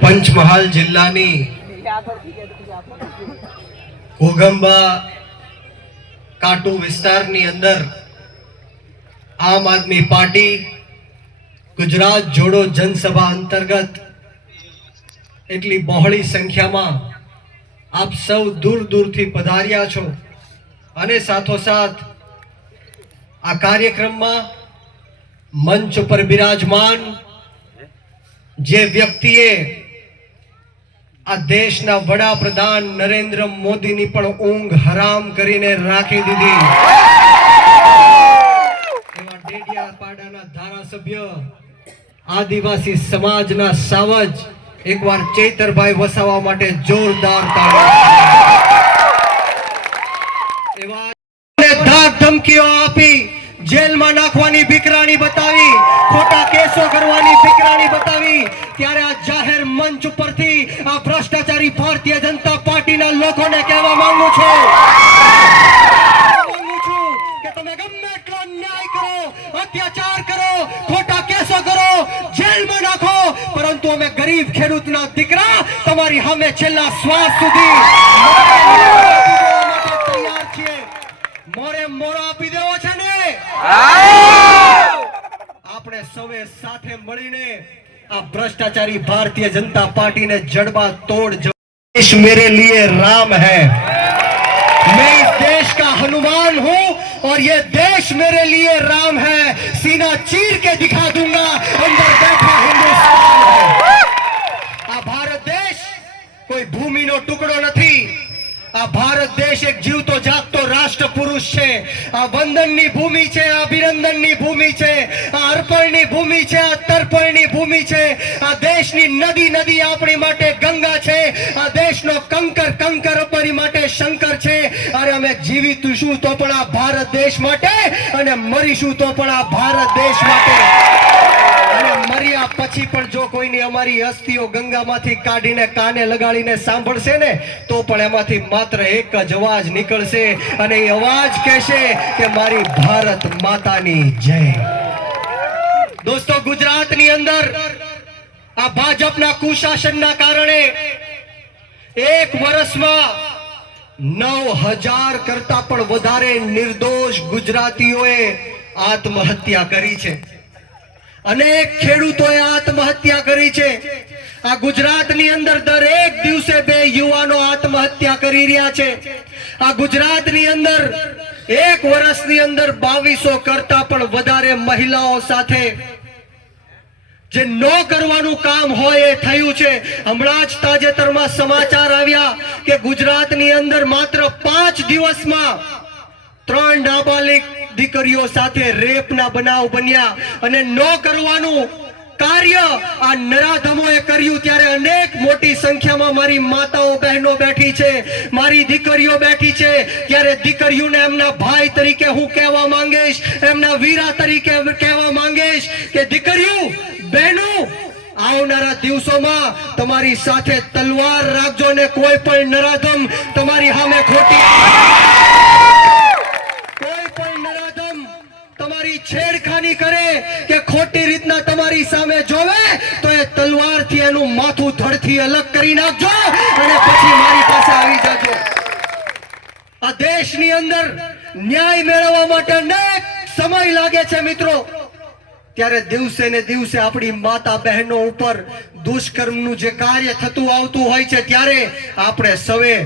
પંચમહાલ જિલ્લાની ઘોઘંબા કાટુ વિસ્તારની અંદર આમ આદમી પાર્ટી ગુજરાત જોડો જનસભા અંતર્ગત એટલી બહોળી સંખ્યામાં આપ સૌ દૂર દૂરથી પધાર્યા છો અને સાથોસાથ આ કાર્યક્રમમાં મંચ ઉપર બિરાજમાન જે વ્યક્તિએ આ દેશના વડાપ્રધાન નરેન્દ્ર મોદીની પણ ઊંઘ હરામ કરીને રાખી દીધી એવા ડેડિયાપાડાના ધારાસભ્ય આદિવાસી સમાજના સાવજ એકવાર ચૈતરભાઈ વસાવા માટે જોરદાર તાળી। એવા ધાક ધમકીઓ આપી જેલમાં નાખવાની ભીકરાણી બતાવી, ખોટા કેસો કરવાની ભીકરાણી બતાવી, ત્યારે આ જાહેર મંચ ઉપરથી આ ભ્રષ્ટાચારી ભારતીય જનતા પાર્ટીના લોકોને કહેવા માંગુ છું કે તમે ગમે એટલો ન્યાય કરો, અત્યાચાર કરો, ખોટા કેસો કરો, જેલમાં નાખો, પરંતુ અમે ગરીબ ખેડૂતના દીકરા તમારી સામે છેલ્લા શ્વાસ સુધી તૈયાર છીએ। મોરે મોરો આપી દેવો છે ને? આપણે સૌએ સાથે મળીને આ ભ્રષ્ટાચારી ભારતીય જનતા पार्टी ने जड़बा तोड़। देश मेरे लिए राम है, मैं इस देश का हनुमान हूँ और ये देश मेरे लिए राम है। सीना चीर के दिखा दूंगा अंदर बैठा हिंदुस्तान है। आ भारत देश कोई भूमि नो टुकड़ो नहीं, आ भारत देश एक जीवतो जागतो राष्ट्र पुरुष है। आ वंदननी भूमि छे, आ अभिनंदननी भूमि छे, आ अर्पणनी भूमि छे, आ तर्पणनी भूमि छे। आ देशनी नदी नदी आपणी माटे गंगा छे, आ देशनो कंकर कंकर अपनी माटे शंकर छे। अरे अमे जीवितुं तो पण आ भारत देश माटे अने मरीशुं तो पण आ भारत देश माटे। અને મર્યા પછી પણ જો કોઈની અમારી અસ્થિઓ ગંગામાંથી કાઢીને કાને લગાડીને સાંભળશે ને તો પણ એમાંથી માત્ર એક જ અવાજ નીકળશે અને એ અવાજ કહેશે કે મારી ભારત માતાની જય। દોસ્તો, ગુજરાતની અંદર આ ભાજપના કુશાસનના કારણે એક વર્ષમાં 9,000 કરતા પણ વધારે નિર્દોષ ગુજરાતીઓએ આત્મહત્યા કરી છે। अनेक खेडूतोए आत्महत्या करी छे। आ गुजरातनी अंदर दरेक दिवसे 2 युवानो आत्महत्या करी रह्या छे। आ गुजरातनी अंदर एक वर्षनी अंदर 2200 करता पण वधारे महिलाओं साथे जे नो करवानुं काम होय ए थयुं छे। हमणां ज ताजेतरमां समाचार आव्या के गुजरातनी अंदर मात्र 5 दिवसमां 3 नाबालिग દીકરીઓ સાથે રેપના બનાવ બન્યા અને નો કરવાનું કાર્ય આ નરાધમોએ કર્યું। ત્યારે અનેક મોટી સંખ્યામાં મારી માતાઓ બહેનો બેઠી છે, મારી દીકરીઓ બેઠી છે। ત્યારે દીકરીઓને એમના ભાઈ તરીકે હું કહેવા માંગીશ, એમના વીરા તરીકે કહેવા માંગીશ કે દીકરીઓ બહેનો આવનારા દિવસોમાં તમારી સાથે તલવાર રાખજો ને કોઈ પણ નરાધમ તમારી સામે ખોટી તમારી છેડખાની કરે કે ખોટી રીતના તમારી સામે જોવે તો એ તલવારથી એનું માથું ધડથી અલગ કરી નાખજો અને પછી મારી પાસે આવી જાજો। આ દેશની અંદર ન્યાય મેળવવા માટે અનેક સમય લાગે છે મિત્રો। ત્યારે દિવસે ને દિવસે આપણી માતા બહેનો ઉપર દુષ્કર્મનું જે કાર્ય થતું આવતું હોય છે ત્યારે આપણે સૌએ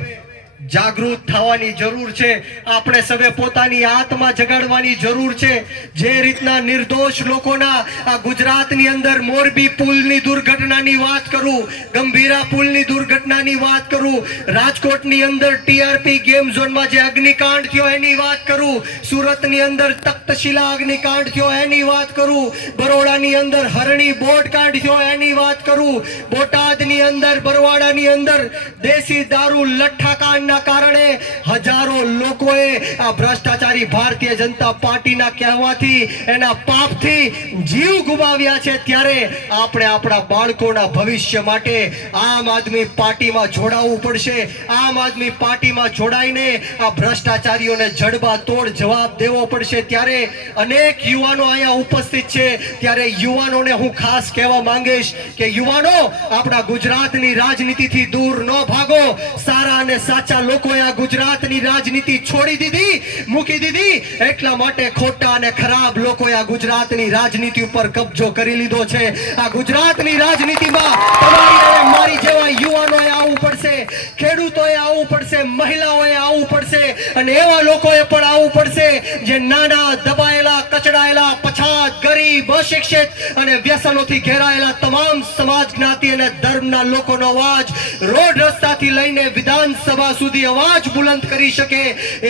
જાગૃત થવાની જરૂર છે। આપણે સવે પોતાની આત્મા જગાડવાની જરૂર છે। જે રીતના નિર્દોષ લોકોના આ ગુજરાતની અંદર મોરબી પુલની દુર્ઘટનાની વાત કરું, ગંભીરા પુલની દુર્ઘટનાની વાત કરું, રાજકોટની અંદર ટીઆરપી ગેમ ઝોનમાં જે અગ્નિકાંડ થયો એની વાત કરું, સુરતની અંદર તખ્તશિલા અગ્નિકાંડ થયો એની વાત કરું, બરોડાની અંદર હરણી બોટ કાંડ થયો એની વાત કરું, બોટાદની અંદર બરવાડાની અંદર દેશી દારૂ લઠ્ઠા કાંડ હોવાના કારણે હજારો લોકોએ આ ભ્રષ્ટાચારી ભારતીય જનતા પાર્ટીના કહેવાથી એના પાપથી જીવ ગુમાવ્યા છે, ત્યારે આપણે આપણા બાળકોના ભવિષ્ય માટે આમ આદમી પાર્ટીમાં જોડાવવું પડશે. આમ આદમી પાર્ટીમાં જોડાઈને આ ભ્રષ્ટાચારીઓને જડબા તોડ જવાબ દેવો પડશે. ત્યારે અનેક યુવાનો અહીંયા ઉપસ્થિત છે, ત્યારે યુવાનોને હું ખાસ કહેવા માંગીશ કે યુવાનો, આપણા ગુજરાતની રાજનીતિથી દૂર ન ભાગો. સારા અને સાચા લોકોએ આ ગુજરાતની રાજનીતિ છોડી દીધી, મૂકી દીધી, એટલા માટે ખોટા અને ખરાબ લોકોએ આ ગુજરાતની રાજનીતિ ઉપર કબજો કરી લીધો છે. આ ગુજરાતની રાજનીતિમાં તમારી અને મારી જેવા યુવાનોએ આવવું પડશે, ખેડૂતોએ આવવું પડશે, મહિલાઓએ આવવું પડશે, અને એવા લોકોએ પણ આવવું પડશે જે નાના, દબાયેલા, કચડાયેલા, પછાત, ગરીબ, અશિક્ષિત અને વ્યસનોથી ઘેરાયેલા તમામ સમાજ, જ્ઞાતિ અને ધર્મના લોકોનો અવાજ રોડ રસ્તાથી લઈને વિધાનસભા સુધી અવાજ બુલંદ કરી શકે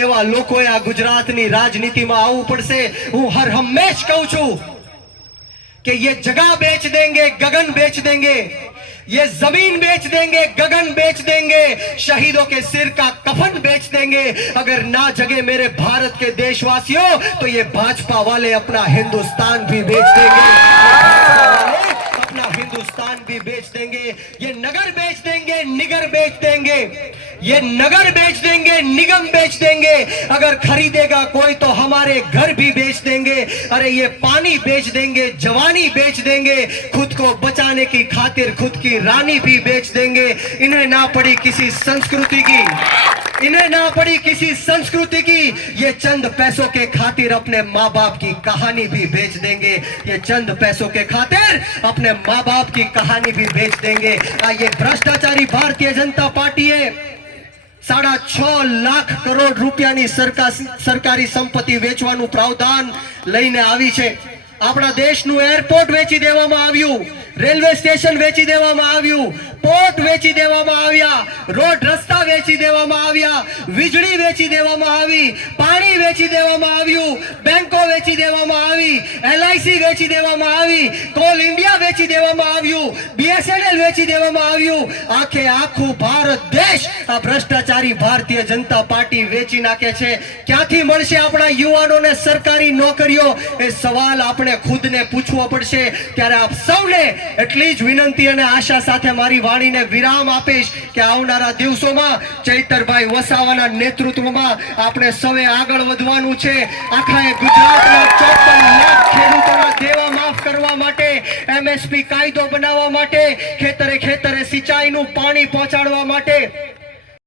એવા લોકોએ આ ગુજરાતની રાજનીતિમાં આવવું પડશે. હું હર હંમેશ કહું છું कि ये जगह बेच देंगे, गगन बेच देंगे, ये जमीन बेच देंगे, गगन बेच देंगे, शहीदों के सिर का कफन बेच देंगे, अगर ना जगे मेरे भारत के देशवासियों तो ये भाजपा वाले अपना हिंदुस्तान भी बेच देंगे, अपना हिंदुस्तान भी बेच देंगे. ये नगर बेच देंगे, निगर बेच देंगे, ये नगर बेच देंगे, निगम बेच देंगे, अगर खरीदेगा कोई तो हमारे घर भी बेच देंगे. अरे ये पानी बेच देंगे, जवानी बेच देंगे, खुद को बचाने की खातिर खुद की रानी भी बेच देंगे. इन्हें ना पड़ी किसी संस्कृति की, इन्हें ना पड़ी किसी संस्कृति की, ये चंद पैसों के खातिर अपने माँ बाप की कहानी भी बेच देंगे. ये चंद पैसों के खातिर अपने माँ बाप की कहानी भी बेच देंगे. ये भ्रष्टाचारी भारतीय जनता पार्टी है 6.5 લાખ કરોડ રૂપિયાની સરકારી સંપત્તિ વેચવાનું પ્રાવધાન લઈને આવી છે. આપણા દેશનું એરપોર્ટ વેચી દેવામાં આવ્યું, રેલવે સ્ટેશન વેચી દેવામાં આવ્યું, પોર્ટ વેચી દેવામાં આવ્યા, રોડ રસ્તા વેચી દેવામાં આવ્યા, વીજળી વેચી દેવામાં આવી, પાણી વેચી દેવામાં આવ્યું, બેંકો વેચી દેવામાં આવી, LIC વેચી દેવામાં આવી, કોલ ઇન્ડિયા વેચી દેવામાં આવ્યું, BSNL વેચી દેવામાં આવ્યું. આખે આખું ભારત દેશ આ ભ્રષ્ટાચારી ભારતીય જનતા પાર્ટી વેચી નાખે છે. ક્યાંથી મળશે આપણા યુવાનોને સરકારી નોકરીઓ? એ સવાલ આપણે ખુદને પૂછવો પડશે. ત્યારે આપ સૌને એટલી જ વિનંતી અને આશા સાથે મારી વાણીને વિરામ આપીશ કે આવનારા દિવસોમાં ચૈતરભાઈ વસાવાના નેતૃત્વમાં આપણે સૌએ આગળ વધવાનું છે. આખા ગુજરાતના 54 લાખ ખેડૂતોના દેવા માફ કરવા માટે, MSP કાયદો બનાવવા માટે, ખેતરે ખેતરે સિંચાઈનું પાણી પહોંચાડવા માટે